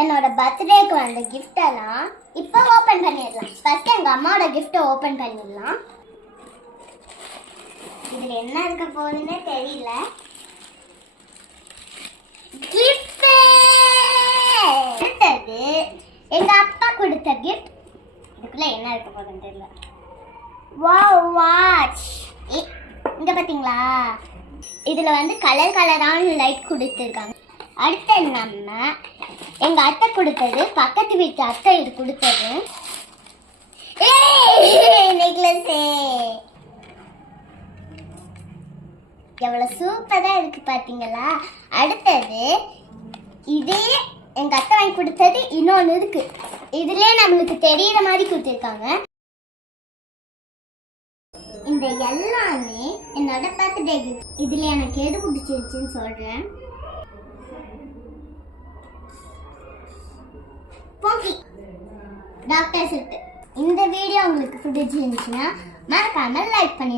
என்னோட பர்த்டேக்கு வந்த gift எல்லாம் இப்போ ஓபன் பண்ணிடலாம். ஃபர்ஸ்ட் எங்க அம்மாவோட gift ஓபன் பண்ணிடலாம். இதுல என்ன இருக்க போகுதுன்னே தெரியல. gift அடுத்தது எங்க அப்பா கொடுத்த gift. இதுக்குள்ள என்ன இருக்க போகுதுன்னு தெரியல. Wow watch. இங்க பாத்தீங்களா, இதுல வந்து கலர் கலரான லைட் கொடுத்துருக்காங்க. அடுத்து நம்ம எங்க அத்தை கொடுத்தது, பக்கத்து வீட்டு அத்தை இது கொடுத்தது நெக்லஸ். எவ்வளவு சூப்பரா இருக்கு பாத்தீங்களா. அடுத்தது இதே எங்க அத்தை வாங்கி கொடுத்தது இன்னொன்னு இருக்கு. இதுலயே நம்மளுக்கு தெரியற மாதிரி கொடுத்துருக்காங்க. இந்த எல்லாமே என்னோட பர்த்டே கிஃப்ட். இதுல எனக்கு எது பிடிச்சிருச்சுன்னு சொல்றேன். போக்கி டாக்டர் செட். இந்த வீடியோ உங்களுக்கு பிடிச்சிருந்துச்சுன்னா மறக்காம லைக் பண்ணி